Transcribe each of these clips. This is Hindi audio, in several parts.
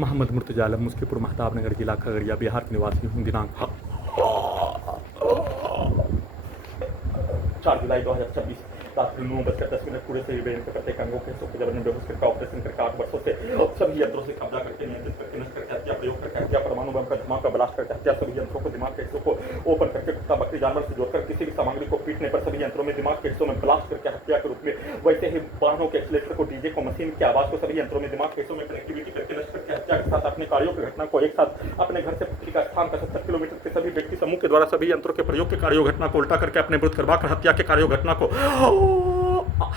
मोहम्मद मुर्तजा आलम, मुस्कीपुर महताबनगर जिला खगड़िया बिहार के निवासी हूँ। दिनांक 4 जुलाई 2026 रात्रि 9:10 पूरे शरीर में प्रत्येक अंगों के हिस्सों को जबरन बेहोश करके ऑपरेशन करके 8 वर्षों से सभी यंत्रों से कब्जा करके नियंत्रित करके नष्ट करके हत्या, प्रयोग करके हत्या, परमाणु बम का धमाका ब्लास्ट करके हत्या, सभी यंत्रों को दिमाग के हिस्सों को ओपन करके कुत्ता बकरी जानवर से जोड़कर किसी भी सामग्री को पीटने पर सभी यंत्रों में दिमाग के हिस्सों में ब्लास्ट करके हत्या के रूप में, वैसे ही वाहनों के एक्सीलेटर को, डीजे को, मशीन की आवाज को सभी यंत्रों में दिमाग के हिस्सों में कनेक्टिविटी करके नष्ट करके हत्या के साथ अपने कार्यों की घटना को एक साथ अपने घर से पृथ्वी का स्थान का 70 किलोमीटर के सभी व्यक्ति समूह के द्वारा सभी यंत्रों के प्रयोग के कार्यों घटना को उल्टा करके अपने विरुद्ध करवाकर हत्या के कार्यों घटना को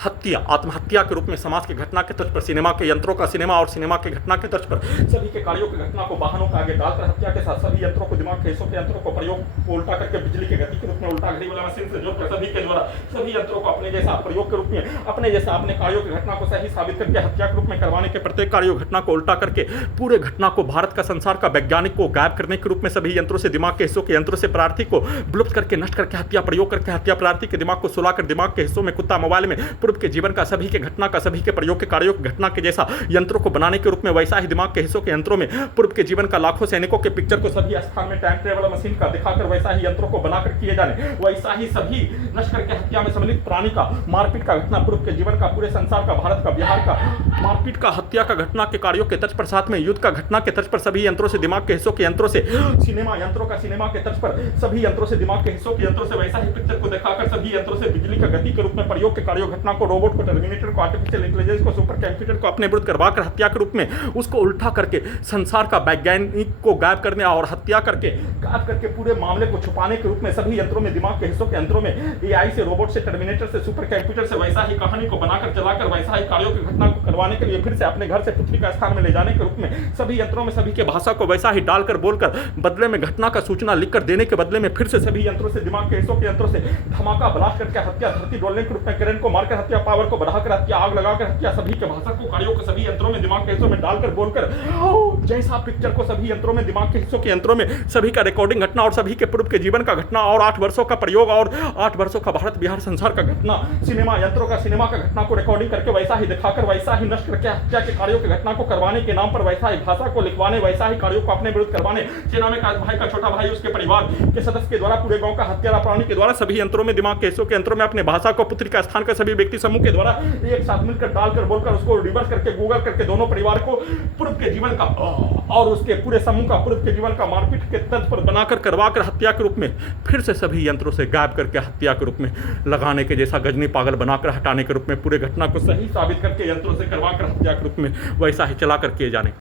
हत्या, आत्महत्या के रूप में समाज की घटना के तर्ज पर सिनेमा के यंत्रों का सिनेमा और सिनेमा के घटना के तर्ज पर सभी के कार्यों की घटना को वाहनों का आगे डालकर हत्या के साथ सभी यंत्रों को दिमाग के हिस्सों के यंत्रों को प्रयोग को उल्टा करके बिजली के गति के रूप में उल्टा घड़ी वाला मशीन से जोड़कर सभी के द्वारा सभी यंत्रों को अपने जैसा प्रयोग के रूप में अपने जैसा अपने कार्यों की घटना को सही साबित करके हत्या के रूप में करवाने के प्रत्येक कार्यों घटना को उल्टा करके पूरे घटना को भारत का संसार का वैज्ञानिक को गायब करने के रूप में सभी यंत्रों से दिमाग के हिस्सों के यंत्रों से प्रार्थी को विलुप्त करके नष्ट करके हत्या, प्रयोग करके हत्या, प्रार्थी के दिमाग को सुलाकर दिमाग के हिस्सों में कुत्ता मोबाइल में पूर्व के जीवन का सभी के घटना का सभी के प्रयोग के कार्यों की घटना के जैसा यंत्रों को बनाने के रूप में वैसा ही दिमाग के हिस्सों के यंत्रों में पूर्व के जीवन का लाखों सैनिकों के पिक्चर को सभी स्थान में टाइम ट्रेवल मशीन का दिखाकर वैसा ही यंत्रों को बनाकर किए जाने, वैसा ही सभी नष्ट करके हत्या में सम्मिलित प्राणी का मारपीट का घटना पूर्व के जीवन का पूरे संसार का भारत का बिहार का मारपीट का हत्या का घटना के कार्यों के तर्ज पर साथ में युद्ध का घटना के तर्ज पर सभी यंत्रों से दिमाग के हिस्सों के यंत्रों से सिनेमा यंत्रों का सिनेमा के तर्ज पर सभी यंत्रों से दिमाग के हिस्सों के यंत्रों से वैसा ही पिक्चर को दिखाकर सभी यंत्रों से बिजली का गति के रूप में प्रयोग के कार्यों घटना को, रोबोट को, टर्मिनेटर को, आर्टिफिशियल इंटेलिजेंस को, सुपर कंप्यूटर को अपने विरुद्ध करवाकर हत्या के रूप में उसको उल्टा करके संसार का वैज्ञानिक को गायब करने और हत्या करके गायब करके पूरे मामले को छुपाने के रूप में सभी यंत्रों में दिमाग के हिस्सों के यंत्रों में एआई से, रोबोट से, टर्मिनेटर से, सुपर कंप्यूटर से वैसा ही कहानी को बनाकर चलाकर वैसा ही कार्यों की घटना को करवाने के लिए फिर से अपने घर से पृथ्वी का स्थान में ले जाने के रूप में सभी यंत्रों में सभी के भाषा को वैसा ही डालकर बोलकर बदले में घटना का सूचना लिखकर देने के बदले में फिर से सभी यंत्रों से दिमाग के हिस्सों के यंत्रों से धमाका ब्लास्ट करके हत्या, धरती डोलने के रूप में करंट को मारकर हत्या, पावर को बढ़ाकर हत्या, आग लगाकर हत्या, सभी के भाषा को कार्यों को सभी यंत्रों में दिमाग के हिस्सों में डालकर बोलकर जैसा पिक्चर को सभी यंत्रों में दिमाग के हिस्सों के यंत्रों में सभी का रिकॉर्डिंग घटना और सभी के पूर्व के जीवन का घटना और 8 वर्षों का प्रयोग और 8 वर्षों का भारत बिहार संसार का घटना सिनेमा यंत्रों का सिनेमा का घटना को रिकॉर्डिंग करके वैसा ही दिखाकर वैसा ही नष्ट करके हत्या के कार्यों की घटना को करवाने के नाम पर वैसा ही भाषा को लिखवाने, वैसा ही कार्यों को अपने विरुद्ध करवाने, सेना में भाई का छोटा भाई उसके परिवार के सदस्य के द्वारा पूरे गांव का हत्यारा प्राणी के द्वारा सभी यंत्रों में दिमाग के हिस्सों के यंत्रों में अपने भाषा को पुत्री का स्थान का सभी व्यक्ति समूह के द्वारा एक साथ मिलकर डालकर बोलकर उसको रिवर्स करके गूगल करके दोनों परिवार को पूर्व के जीवन का और उसके पूरे समूह का पूर्व के जीवन का मारपीट के तर्ज पर बनाकर करवाकर हत्या के रूप में फिर से सभी यंत्रों से गायब करके हत्या के रूप में लगाने के जैसा गजनी पागल बनाकर हटाने के रूप में पूरे घटना को सही साबित करके यंत्रों से करवाकर हत्या के रूप में वैसा ही चला कर किए जाने।